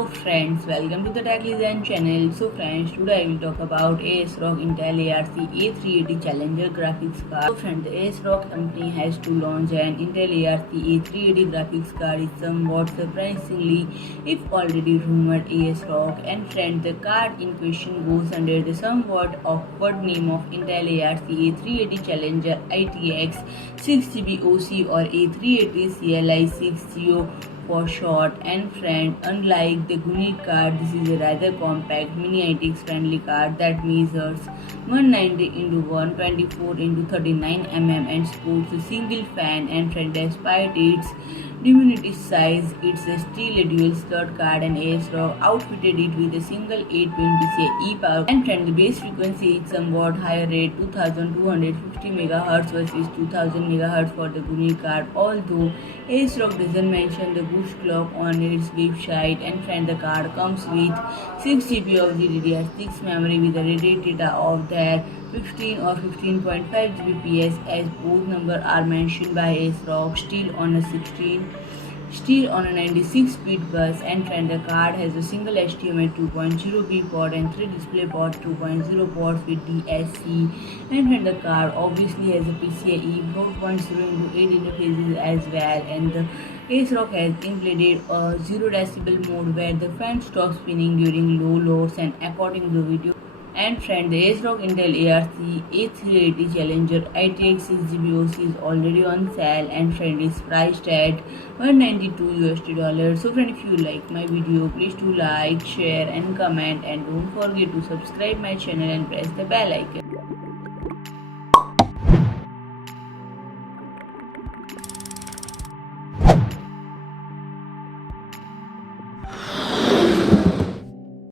Hello friends, welcome to the Tech Design channel. So friends, today I will talk about ASRock Intel ARC A380 Challenger graphics card. So friends, the ASRock company has to launch an Intel ARC A380 graphics card is somewhat surprisingly if already rumored ASRock. And friends, the card in question goes under the somewhat awkward name of Intel ARC A380 Challenger ITX 6GB OC or A380 CLI 60 for short. And friend, unlike the Guni card, this is a rather compact mini ITX friendly card that measures 190 into 124 into 39 and sports a single fan. And friend, despite its diminutive size, it's a still a dual slot card, and ASRock outfitted it with a single 820 e-power. And friend, the base frequency is somewhat higher rate 2250 MHz versus 2000 MHz for the Guni card, although ASRock doesn't mention the boost clock on its website. And friend, the card comes with 6GB of GDDR6 memory with a rated data of their 15 or 15.5 Gbps, as both numbers are mentioned by ASRock, still on a 96-bit bus. And friend, the card has a single HDMI 2.0B port and 3 display ports 2.0 ports with DSC. And friend, the card obviously has a PCIe 4.0 into 8 interfaces as well. And the ASRock has implemented a 0 decibel mode where the fan stops spinning during low loads, and according to the video. And friend, the ASRock Intel ARC A380 Challenger ITX 6GB OC is already on sale, and friend is priced at $192. So friend, if you like my video, please do like, share and comment, and don't forget to subscribe my channel and press the bell icon.